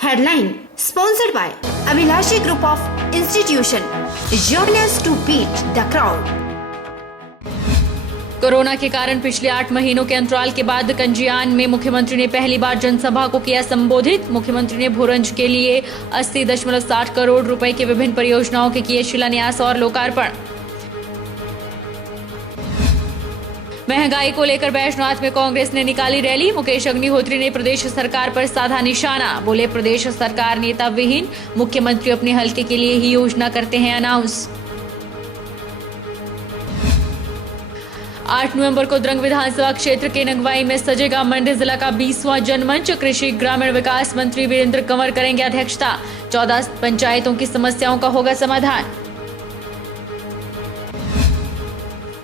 Headline sponsored by Abhilashi Group of Institution. Join us to beat the crowd. Corona के कारण पिछले 8 महीनों के अंतराल के बाद कंजियान में मुख्यमंत्री ने पहली बार जनसभा को किया संबोधित। मुख्यमंत्री ने भोरंज के लिए 80.60 करोड़ रुपए की विभिन्न परियोजनाओं के किए शिलान्यास और लोकार्पण। महंगाई को लेकर बैजनाथ में कांग्रेस ने निकाली रैली। मुकेश अग्निहोत्री ने प्रदेश सरकार पर साधा निशाना। बोले, प्रदेश सरकार नेता विहीन, मुख्यमंत्री अपने हलके के लिए ही योजना करते हैं अनाउंस। 8 नवंबर को द्रंग विधानसभा क्षेत्र के नंगवाई में सजेगा मंडी जिला का 20वां जनमंच। कृषि ग्रामीण विकास मंत्री वीरेंद्र कंवर करेंगे अध्यक्षता। 14 पंचायतों की समस्याओं का होगा समाधान।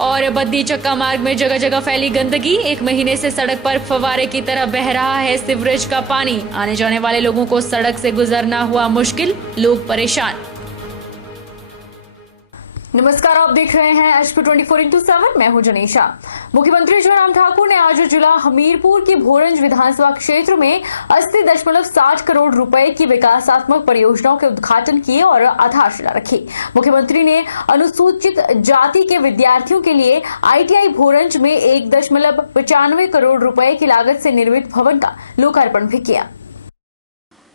और बद्दी चक्का मार्ग में जगह जगह फैली गंदगी। 1 महीने से सड़क पर फव्वारे की तरह बह रहा है सीवरेज का पानी। आने जाने वाले लोगों को सड़क से गुजरना हुआ मुश्किल, लोग परेशान। नमस्कार, आप देख रहे हैं HP 24x7। मैं हूं जनीशा। मुख्यमंत्री जयराम ठाकुर ने आज जिला हमीरपुर की भोरंज विधानसभा क्षेत्र में 80.60 करोड़ रुपए की विकासात्मक परियोजनाओं के उद्घाटन किए और आधारशिला रखी। मुख्यमंत्री ने अनुसूचित जाति के विद्यार्थियों के लिए ITI भोरंज में 1.95 करोड़ रुपए की लागत से निर्मित भवन का लोकार्पण भी किया।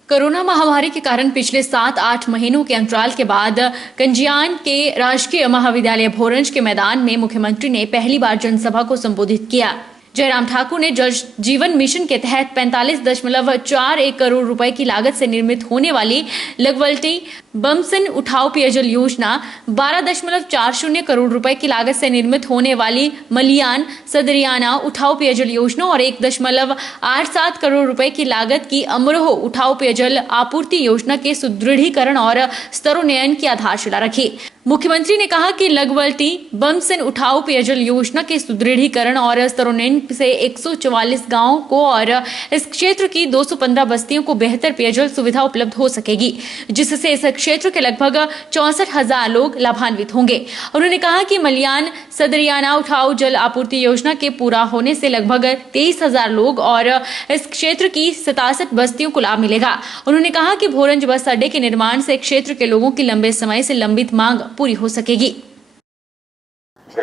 कोरोना महामारी के कारण पिछले 7-8 महीनों के अंतराल के बाद कंजियान के राजकीय महाविद्यालय भोरंज के मैदान में मुख्यमंत्री ने पहली बार जनसभा को संबोधित किया। जयराम ठाकुर ने जल जीवन मिशन के तहत 45.41 करोड़ रुपए की लागत से निर्मित होने वाली लगवल्टी बमसन उठाव पेयजल योजना, 12.40 करोड़ रुपए की लागत से निर्मित होने वाली मलियान सदरियाना उठाव पेयजल योजना और 1.87 करोड़ रुपए की लागत की अमरोह उठाव पेयजल आपूर्ति योजना के सुदृढ़ीकरण और स्तरोन्नयन की आधारशिला रखी। मुख्यमंत्री ने कहा कि लगवल्टी बमसन उठाव पेयजल योजना के सुदृढ़ीकरण और स्तरोन्नयन से 144 गांवों को और इस क्षेत्र की 215 बस्तियों को बेहतर पेयजल सुविधा उपलब्ध हो सकेगी, जिससे इस क्षेत्र के लगभग 64,000 लोग लाभान्वित होंगे। उन्होंने कहा कि मलियान सदरियाना उठाव जल आपूर्ति योजना के पूरा होने से लगभग 23,000 लोग और इस क्षेत्र की 67 बस्तियों को लाभ मिलेगा। उन्होंने कहा कि भोरंज बस अड्डे के निर्माण से क्षेत्र के लोगों की लंबे समय से लंबित मांग पूरी हो सकेगी।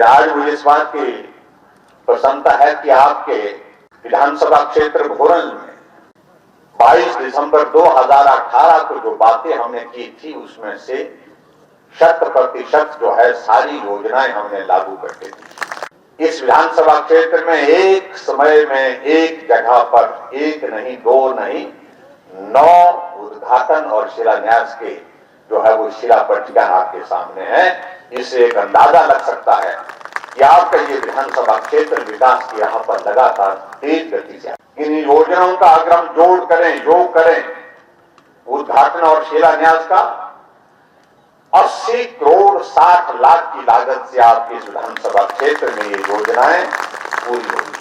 आज मुझे इस बात की प्रसन्नता है कि आपके विधानसभा क्षेत्र भोरंज में 22 दिसंबर 2018 को जो बातें हमने की थी उसमें से 100% जो है सारी योजनाएं हमने लागू कर दी। इस विधानसभा क्षेत्र में एक समय में एक जगह पर 1 नहीं 2 नहीं 9 उद्घाटन और शिलान्यास के जो है वो शिला पट्टिका आपके सामने है। इससे एक अंदाजा लग सकता है कि आपका ये विधानसभा क्षेत्र विकास की राह पर लगातार तेज गति से इन योजनाओं का अगर हम जोड़ करें, योग करें, उद्घाटन और शिलान्यास का 80 करोड़ 60 लाख की लागत से आपके इस विधानसभा क्षेत्र में ये योजनाएं पूरी होगी।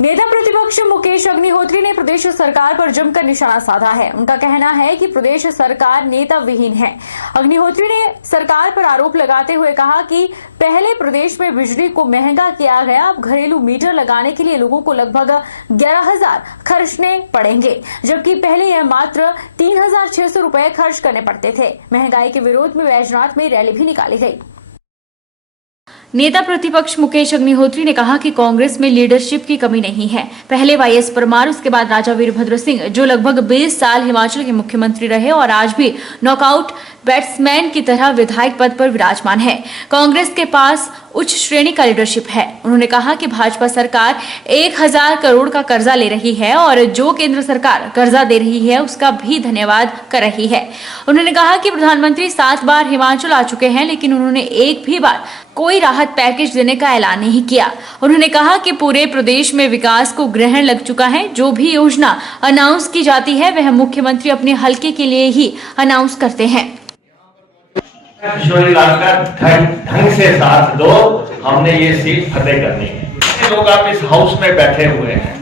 नेता प्रतिपक्ष मुकेश अग्निहोत्री ने प्रदेश सरकार पर जमकर निशाना साधा है। उनका कहना है कि प्रदेश सरकार नेता विहीन है। अग्निहोत्री ने सरकार पर आरोप लगाते हुए कहा कि पहले प्रदेश में बिजली को महंगा किया गया, अब घरेलू मीटर लगाने के लिए लोगों को लगभग 11,000 खर्चने पड़ेंगे, जबकि पहले यह मात्र 3,600 रुपए खर्च करने पड़ते थे। महंगाई के विरोध में बैजनाथ में रैली भी निकाली गई। नेता प्रतिपक्ष मुकेश अग्निहोत्री ने कहा कि कांग्रेस में लीडरशिप की कमी नहीं है। पहले YS परमार, उसके बाद राजा वीरभद्र सिंह, जो लगभग 20 साल हिमाचल के मुख्यमंत्री रहे और आज भी नॉकआउट बैट्समैन की तरह विधायक पद पर विराजमान है। कांग्रेस के पास उच्च श्रेणी का लीडरशिप है। उन्होंने कहा कि भाजपा सरकार 1,000 करोड़ का कर्जा ले रही है और जो केंद्र सरकार कर्जा दे रही है उसका भी धन्यवाद कर रही है। उन्होंने कहा कि प्रधानमंत्री 7 बार हिमाचल आ चुके हैं, लेकिन उन्होंने एक भी बार कोई राहत पैकेज देने का ऐलान नहीं किया। उन्होंने कहा कि पूरे प्रदेश में विकास को ग्रहण लग चुका है। जो भी योजना अनाउंस की जाती है वह मुख्यमंत्री अपने हलके के लिए ही अनाउंस करते हैं। किशोरी लाल का ढंग से साथ दो, हमने ये सीट फतेह करनी है। लोग आप इस हाउस में बैठे हुए हैं,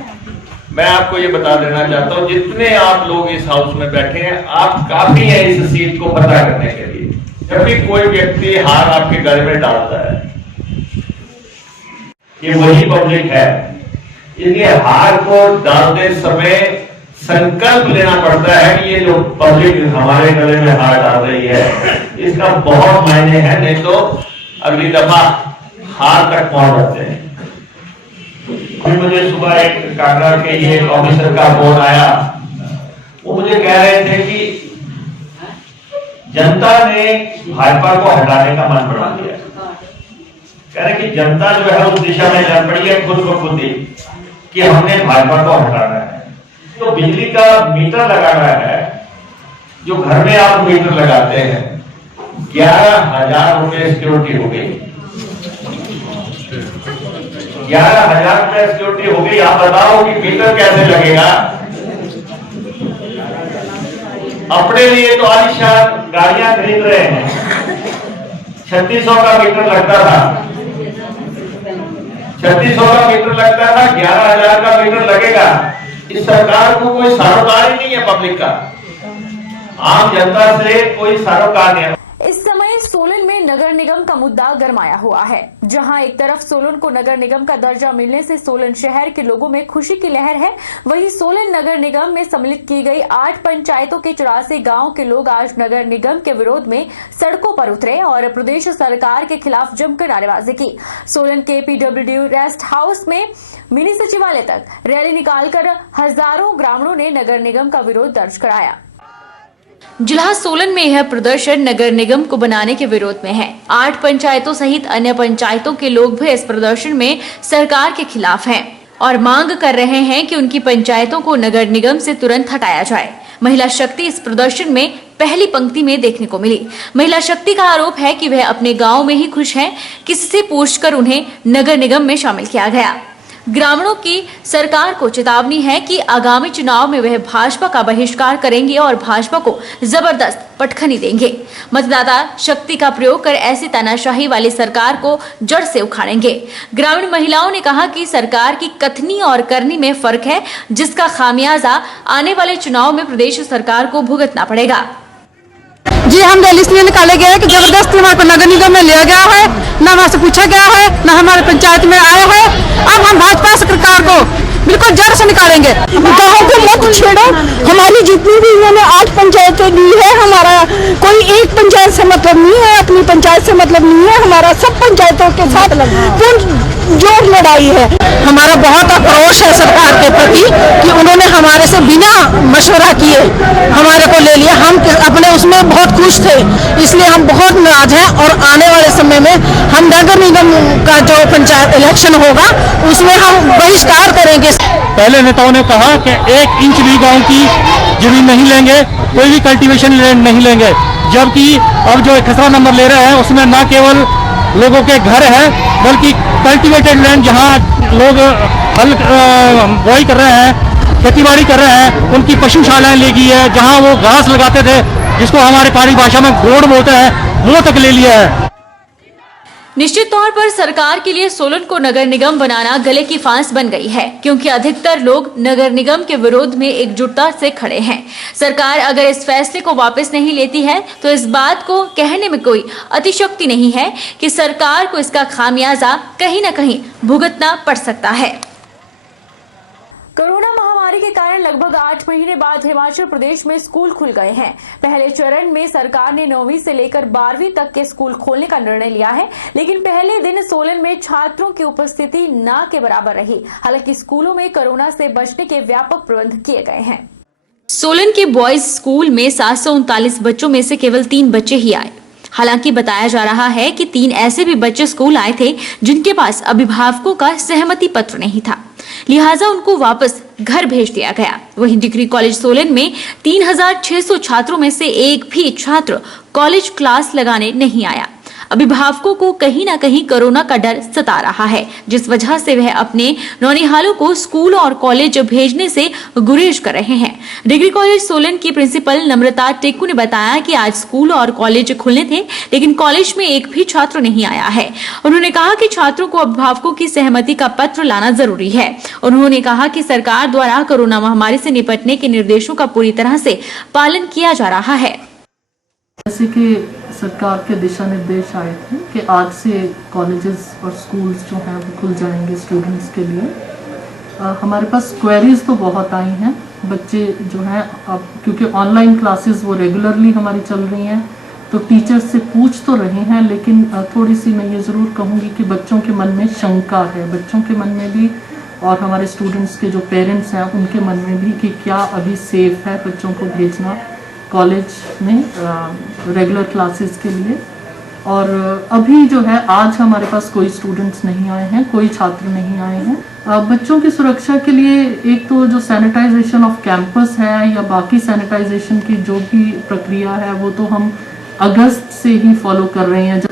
मैं आपको ये बता देना चाहता हूँ, जितने आप लोग इस हाउस में बैठे हैं आप काफी हैं इस सीट को फतेह करने के लिए। जब भी कोई व्यक्ति हार आपके गले में डालता है, ये वही पब्लिक है, इसलिए हार को डालते समय संकल्प लेना पड़ता है कि ये जो पब्लिक हमारे गले में हाथ डाल रही है इसका बहुत मायने है, नहीं तो अगली दफा हार तक पहुंच जाते हैं। अभी मुझे सुबह एक कांगड़ा के ये ऑफिसर का फोन आया, वो मुझे कह रहे थे कि जनता ने भाजपा को हटाने का मन बना दिया। कह रहे कि जनता जो है उस दिशा में चल पड़ी है खुद को खुद ही कि हमने भाजपा को हटाना है। तो बिजली का मीटर लगाना है, जो घर में आप मीटर लगाते हैं, 11,000 रुपए सिक्योरिटी हो गई, 11,000 रुपए सिक्योरिटी हो गई। आप बताओ कि मीटर कैसे लगेगा? अपने लिए तो आलिशान गाड़ियां खरीद रहे हैं, 3600 का मीटर लगता था, 3600 का मीटर लगता था, 11,000 का मीटर लगेगा। इस सरकार को कोई सरोकार ही नहीं है पब्लिक का, आम जनता से कोई सरोकार नहीं है। इस समय सोलन में नगर निगम का मुद्दा गरमाया हुआ है, जहां एक तरफ सोलन को नगर निगम का दर्जा मिलने से सोलन शहर के लोगों में खुशी की लहर है, वहीं सोलन नगर निगम में सम्मिलित की गई 8 पंचायतों के 84 गांव के लोग आज नगर निगम के विरोध में सड़कों पर उतरे और प्रदेश सरकार के खिलाफ जमकर नारेबाजी की। सोलन के पीडब्ल्यूडी रेस्ट हाउस में मिनी सचिवालय तक रैली निकालकर हजारों ग्रामीणों ने नगर निगम का विरोध दर्ज कराया। जिला सोलन में यह प्रदर्शन नगर निगम को बनाने के विरोध में है। 8 पंचायतों सहित अन्य पंचायतों के लोग भी इस प्रदर्शन में सरकार के खिलाफ हैं और मांग कर रहे हैं कि उनकी पंचायतों को नगर निगम से तुरंत हटाया जाए। महिला शक्ति इस प्रदर्शन में पहली पंक्ति में देखने को मिली। महिला शक्ति का आरोप है कि वह अपने गांव में ही खुश हैं, किससे पूछकर उन्हें नगर निगम में शामिल किया गया। ग्रामीणों की सरकार को चेतावनी है कि आगामी चुनाव में वह भाजपा का बहिष्कार करेंगे और भाजपा को जबरदस्त पटखनी देंगे। मतदाता शक्ति का प्रयोग कर ऐसी तानाशाही वाली सरकार को जड़ से उखाड़ेंगे। ग्रामीण महिलाओं ने कहा कि सरकार की कथनी और करनी में फर्क है, जिसका खामियाजा आने वाले चुनाव में प्रदेश सरकार को भुगतना पड़ेगा। जी, हम रैली इसलिए निकाले गए कि जबरदस्ती हमारे को नगर निगम में लिया गया है, न हमारे से पूछा गया है, न हमारे पंचायत में आए हैं। अब हम भाजपा सरकार को बिल्कुल जड़ से निकालेंगे। गाँव को मत छेड़ो, हमारी जितनी भी इन्होंने 8 पंचायतें ली है, हमारा कोई एक पंचायत से मतलब नहीं है, अपनी पंचायत से मतलब नहीं है, हमारा सब पंचायतों के साथ जोर लड़ाई है। हमारा बहुत आक्रोश है सरकार के प्रति कि उन्होंने हमारे से बिना मशवरा किए हमारे को ले लिया। हम अपने उसमें बहुत खुश थे, इसलिए हम बहुत नाराज हैं और आने वाले समय में हम नगर निगम का जो पंचायत इलेक्शन होगा उसमें हम बहिष्कार करेंगे। पहले नेताओं ने कहा कि 1 इंच भी गांव की जमीन नहीं लेंगे, कोई भी कल्टीवेशन लैंड नहीं लेंगे, जबकि अब जो खसरा नंबर ले रहे हैं उसमें न केवल लोगों के घर हैं बल्कि कल्टीवेटेड लैंड जहां लोग हल बोई कर रहे हैं, खेतीबाड़ी कर रहे हैं, उनकी पशुशालाएं ले गई है, जहां वो घास लगाते थे जिसको हमारे पारी भाषा में गोड़ बोलते हैं, वो तक ले लिया है। निश्चित तौर पर सरकार के लिए सोलन को नगर निगम बनाना गले की फांस बन गई है, क्योंकि अधिकतर लोग नगर निगम के विरोध में एकजुटता से खड़े हैं। सरकार अगर इस फैसले को वापस नहीं लेती है तो इस बात को कहने में कोई अतिशयोक्ति नहीं है कि सरकार को इसका खामियाजा कहीं न कहीं भुगतना पड़ सकता है। कोरोना महामारी के कारण लगभग 8 महीने बाद हिमाचल प्रदेश में स्कूल खुल गए हैं। पहले चरण में सरकार ने 9वीं से लेकर 12वीं तक के स्कूल खोलने का निर्णय लिया है, लेकिन पहले दिन सोलन में छात्रों की उपस्थिति न के बराबर रही। हालांकि स्कूलों में कोरोना से बचने के व्यापक प्रबंध किए गए हैं। सोलन के बॉयज स्कूल में 739 बच्चों में से केवल 3 बच्चे ही आए। हालांकि बताया जा रहा है कि 3 ऐसे भी बच्चे स्कूल आए थे जिनके पास अभिभावकों का सहमति पत्र नहीं था, लिहाजा उनको वापस घर भेज दिया गया। वहीं डिग्री कॉलेज सोलन में 3600 छात्रों में से एक भी छात्र कॉलेज क्लास लगाने नहीं आया। अभिभावकों को कहीं ना कहीं कोरोना का डर सता रहा है, जिस वजह से वह अपने नौनिहालों को स्कूल और कॉलेज भेजने से गुरेज कर रहे हैं। डिग्री कॉलेज सोलन की प्रिंसिपल नम्रता टेक्कू ने बताया कि आज स्कूल और कॉलेज खुलने थे, लेकिन कॉलेज में एक भी छात्र नहीं आया है। उन्होंने कहा कि छात्रों को अभिभावकों की सहमति का पत्र लाना जरूरी है। उन्होंने कहा कि सरकार द्वारा कोरोना महामारी से निपटने के निर्देशों का पूरी तरह से पालन किया जा रहा है। जैसे कि सरकार के दिशा निर्देश आए थे कि आज से कॉलेजेस और स्कूल्स जो हैं वो खुल जाएंगे स्टूडेंट्स के लिए, हमारे पास क्वेरीज तो बहुत आई हैं। बच्चे जो हैं अब क्योंकि ऑनलाइन क्लासेस वो रेगुलरली हमारी चल रही हैं तो टीचर्स से पूछ तो रहे हैं, लेकिन थोड़ी सी मैं ये ज़रूर कहूँगी कि बच्चों के मन में शंका है, बच्चों के मन में भी और हमारे स्टूडेंट्स के जो पेरेंट्स हैं उनके मन में भी कि क्या अभी सेफ है बच्चों को भेजना कॉलेज में रेगुलर क्लासेस के लिए। और अभी जो है आज हमारे पास कोई स्टूडेंट्स नहीं आए हैं, कोई छात्र नहीं आए हैं। बच्चों की सुरक्षा के लिए एक तो जो सैनिटाइजेशन ऑफ कैंपस है या बाकी सैनिटाइजेशन की जो भी प्रक्रिया है वो तो हम अगस्त से ही फॉलो कर रहे हैं।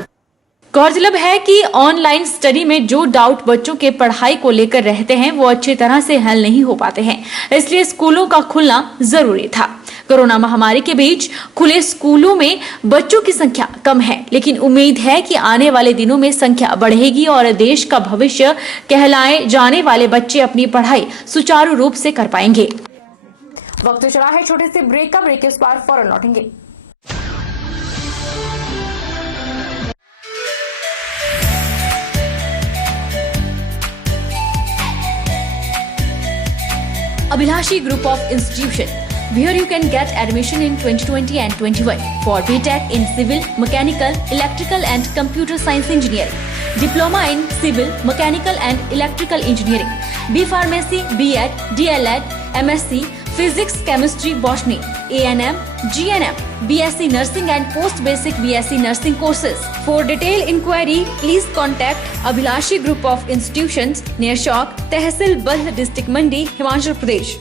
गौरतलब है कि ऑनलाइन स्टडी में जो डाउट बच्चों के पढ़ाई को लेकर रहते हैं वो अच्छी तरह से हल नहीं हो पाते हैं, इसलिए स्कूलों का खुलना जरूरी था। कोरोना महामारी के बीच खुले स्कूलों में बच्चों की संख्या कम है, लेकिन उम्मीद है कि आने वाले दिनों में संख्या बढ़ेगी और देश का भविष्य कहलाए जाने वाले बच्चे अपनी पढ़ाई सुचारू रूप से कर पाएंगे। वक्त चला है छोटे से ब्रेक का, ब्रेक के उस पार फौरन लौटेंगे। Abhilashi Group of Institution. Here you can get admission in 2020 and 21 for BTech in Civil, Mechanical, Electrical and Computer Science Engineering, Diploma in Civil, Mechanical and Electrical Engineering, B Pharmacy, B.Ed, D.L.Ed, MSc, Physics, Chemistry, Botany, A&M, GNM, BSc Nursing and Post Basic BSc Nursing courses. For detailed inquiry, please contact Abhilashi Group of Institutions near Chowk, Tehsil Bald District Mandi, Himachal Pradesh.